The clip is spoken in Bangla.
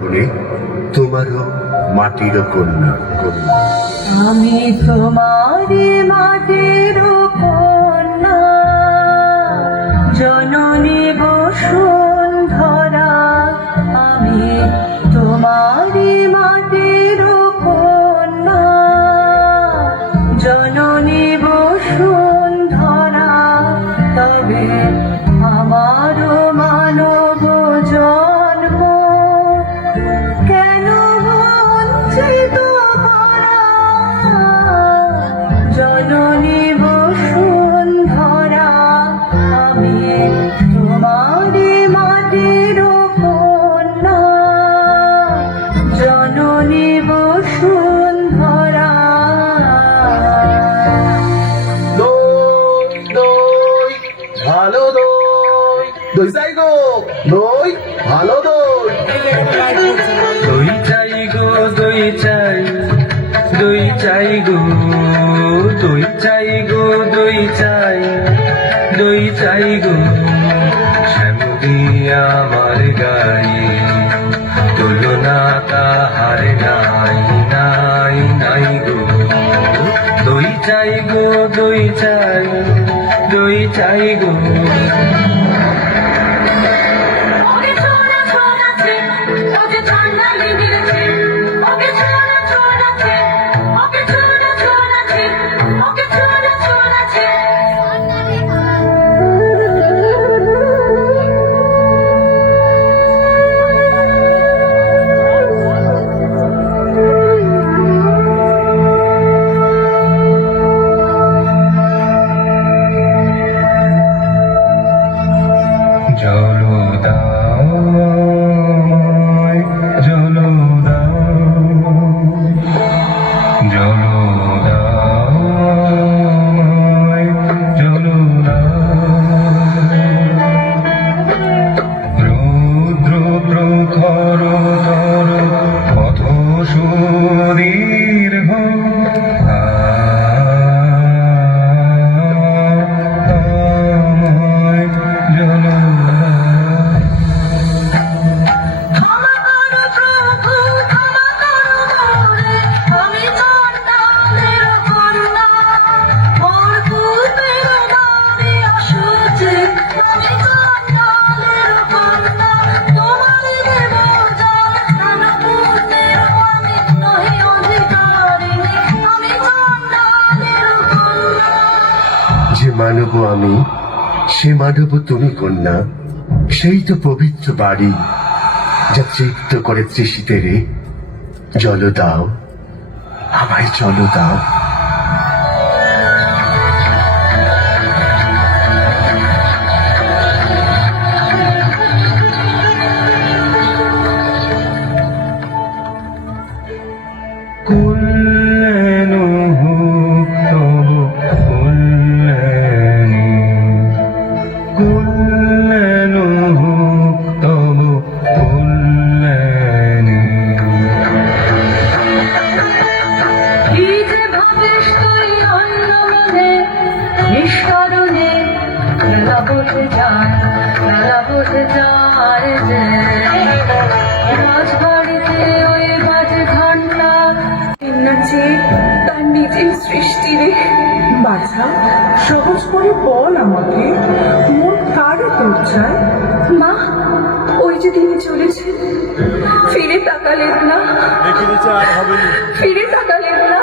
বলে, তোমারও মাটির কন্যা আমি তোমারি মাটির কন্যা জননী বসুন্ধরা, আমি তোমারি মাটির কন্যা জননী দই চাই গো, দই, ভালো দই। দই চাই গো, দই চাই দই চাই গো, দই চাই গো, দই চাই দই চাই গো। শ্যামদি আমার গায়ে, তুলনা তাহার নাই নাই নাই গো। দই চাই গো, দই চাই দই চাই গো। মানব আমি, সে মানব তুমি কন্যা। সেই তো পবিত্র বাড়ি যা তৃপ্ত করে তৃষিতে রে। জল দাও, আমায় জল দাও। كل যে তার নিজের সৃষ্টি রে সহজ করে বল আমাকে মন কারে তোর চায় মা ওই যে তিনি চলেছেন ফিরে তাকালেন না ফিরে তাকালেন না